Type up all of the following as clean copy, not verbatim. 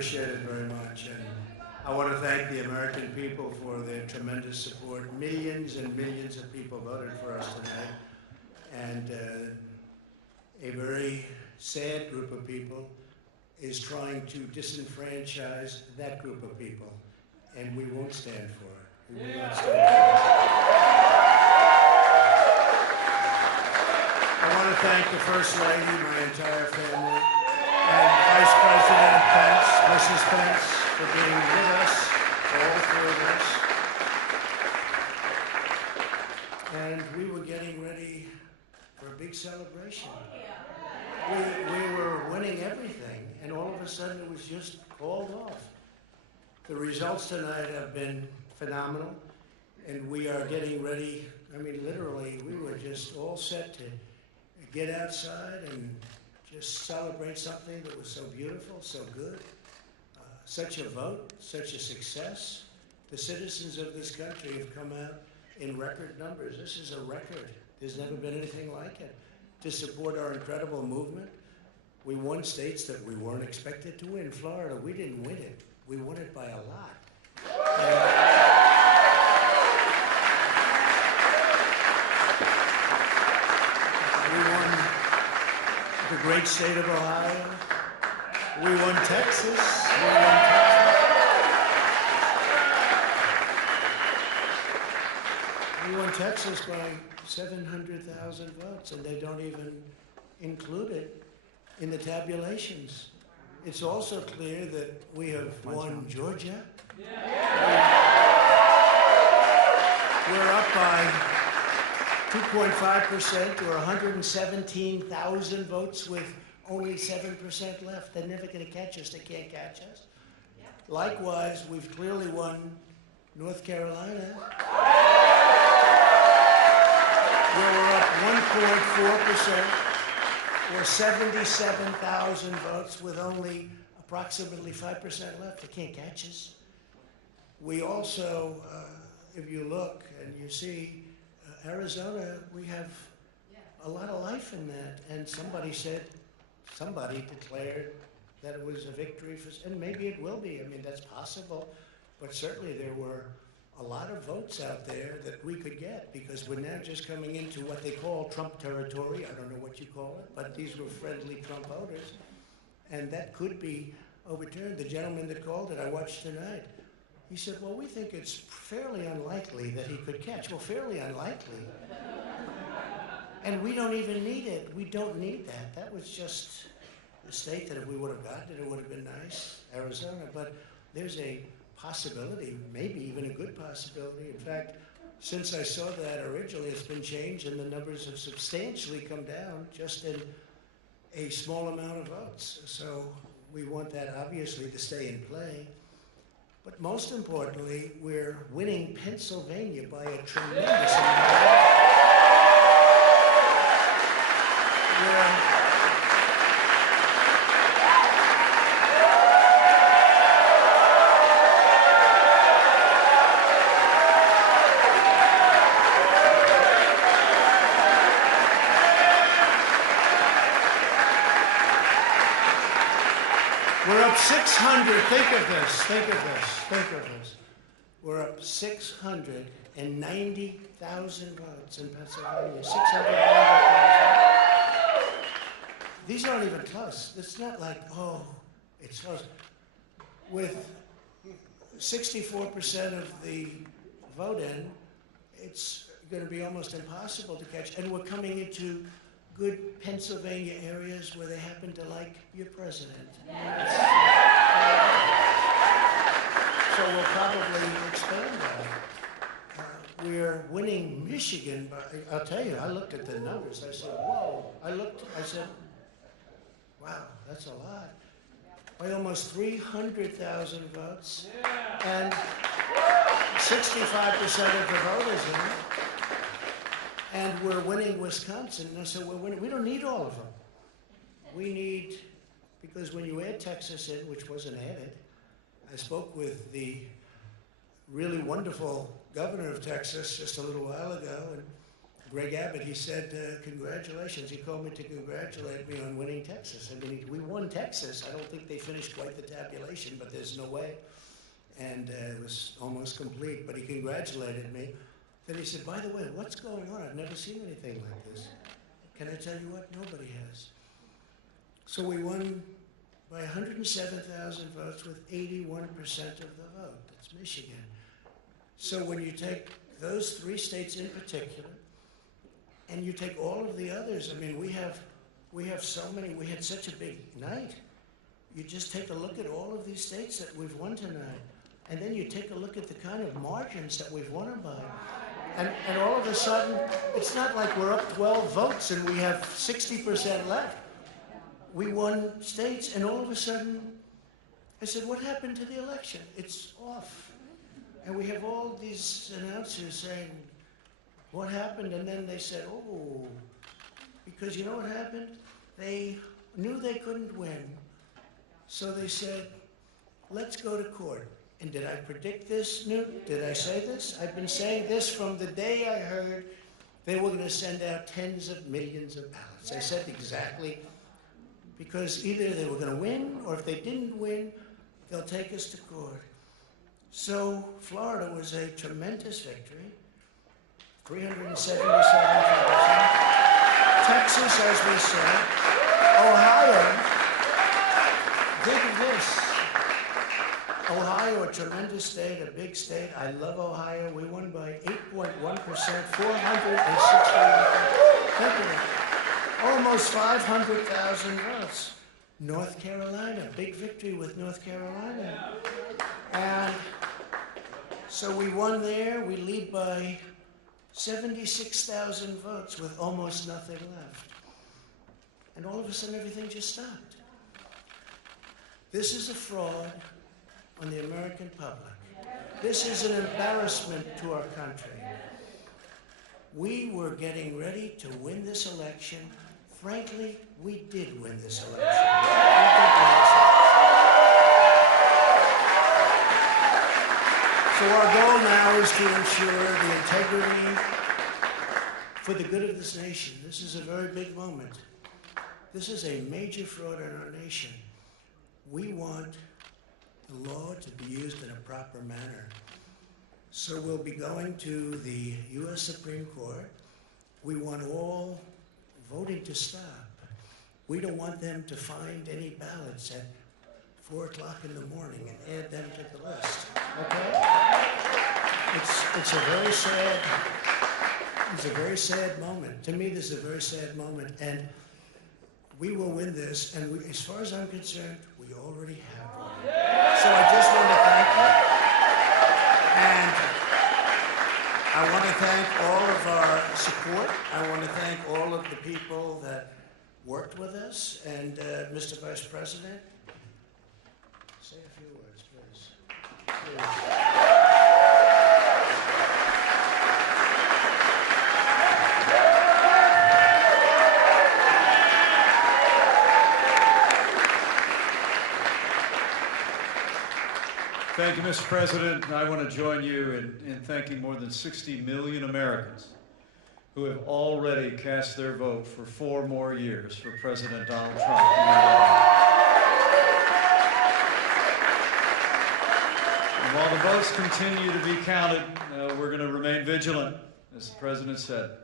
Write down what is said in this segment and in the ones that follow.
appreciate it very much. And I want to thank the American people for their tremendous support. Millions and millions of people voted for us tonight. And a very sad group of people is trying to disenfranchise that group of people. And we won't stand for it. We will not stand for it. I want to thank the First Lady, my entire family, and Vice President Pence, Mrs. Pence, for being with us, all three of us. And we were getting ready for a big celebration. We were winning everything, and all of a sudden it was just called off. The results tonight have been phenomenal, and we are getting ready. I mean, literally, we were just all set to get outside and just celebrate something that was so beautiful, so good. Such a vote, such a success. The citizens of this country have come out in record numbers. This is a record. There's never been anything like it. To support our incredible movement, we won states that we weren't expected to win. Florida, we didn't win it. We won it by a lot. We won the great state of Ohio. We won Texas. We won Texas by 700,000 votes, and they don't even include it in the tabulations. It's also clear that we have won Georgia. We're up by 2.5% or 117,000 votes with only 7% left. They're never going to catch us. They can't catch us. Likewise, we've clearly won North Carolina, where we're up 1.4% or 77,000 votes with only approximately 5% left. They can't catch us. We also, if you look and you see Arizona, we have a lot of life in that. And somebody declared that it was a victory for, and maybe it will be. I mean, that's possible. But certainly there were a lot of votes out there that we could get, because we're now just coming into what they call Trump territory. I don't know what you call it, but these were friendly Trump voters. And that could be overturned. The gentleman that called it, I watched tonight, he said, well, we think it's fairly unlikely that he could catch. Well, fairly unlikely. And we don't even need it. We don't need that. That was just a state that if we would have gotten it, it would have been nice, Arizona. But there's a possibility, maybe even a good possibility. In fact, since I saw that originally, it's been changed and the numbers have substantially come down just in a small amount of votes. So we want that obviously to stay in play. But most importantly, we're winning Pennsylvania by a tremendous amount. We're up 600, think of this. We're up 690,000 votes in Pennsylvania, 690,000. These aren't even close. It's not like, oh, it's close. With 64% of the vote in, it's going to be almost impossible to catch. And we're coming into good Pennsylvania areas where they happen to like your president. So we'll probably expand that. We're winning Michigan by, I'll tell you, I looked at the numbers. I said, whoa. I said, wow, that's a lot. By almost 300,000 votes. And 65% of the voters in it. And we're winning Wisconsin. And I said, we're winning. We don't need all of them. We need, because when you add Texas in, which wasn't added, I spoke with the really wonderful governor of Texas just a little while ago, and Greg Abbott, he said, congratulations. He called me to congratulate me on winning Texas. I mean, we won Texas. I don't think they finished quite the tabulation, but there's no way. And it was almost complete, but he congratulated me. Then he said, by the way, what's going on? I've never seen anything like this. Can I tell you what? Nobody has. So we won by 107,000 votes with 81% of the vote. That's Michigan. So when you take those 3 states in particular, and you take all of the others, I mean, we have so many, we had such a big night. You just take a look at all of these states that we've won tonight, and then you take a look at the kind of margins that we've won them by. And all of a sudden, it's not like we're up 12 votes and we have 60% left. We won states, and all of a sudden, I said, what happened to the election? It's off. And we have all these announcers saying, what happened? And then they said, oh, because you know what happened? They knew they couldn't win. So they said, let's go to court. And did I predict this, Newt? Did I say this? I've been saying this from the day I heard they were going to send out tens of millions of ballots. I said exactly, because either they were going to win, or if they didn't win, they'll take us to court. So Florida was a tremendous victory. 377,000. Texas, as we said. Ohio, think of this. Ohio, a tremendous state, a big state. I love Ohio. We won by 8.1%, 460. Almost 500,000 votes. North Carolina, big victory with North Carolina. And so we won there. We lead by 76,000 votes with almost nothing left. And all of a sudden, everything just stopped. This is a fraud on the American public. This is an embarrassment to our country. We were getting ready to win this election. Frankly, we did win this election. So our goal now is to ensure the integrity for the good of this nation. This is a very big moment. This is a major fraud in our nation. We want the law to be used in a proper manner. So we'll be going to the U.S. Supreme Court. We want all voting to stop. We don't want them to find any ballots at 4 o'clock in the morning and add them to the list. Okay? It's a very sad moment. To me, this is a very sad moment, and we will win this. And we, as far as I'm concerned, we already have won. So I just want to thank you, and I want to thank all of our support. I want to thank all of the people that worked with us, and Mr. Vice President. Say a few words, please. Thank you, Mr. President. I want to join you in thanking more than 60 million Americans who have already cast their vote for 4 more years for President Donald Trump. And while the votes continue to be counted, we're going to remain vigilant, as the President said.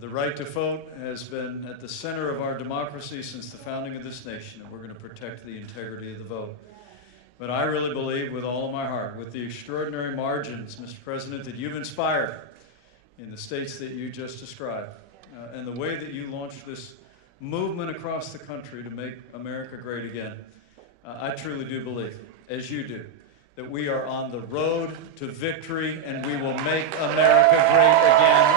The right to vote has been at the center of our democracy since the founding of this nation, and we're going to protect the integrity of the vote. But I really believe with all of my heart, with the extraordinary margins, Mr. President, that you've inspired in the states that you just described, and the way that you launched this movement across the country to make America great again, I truly do believe, as you do, that we are on the road to victory, and we will make America great again.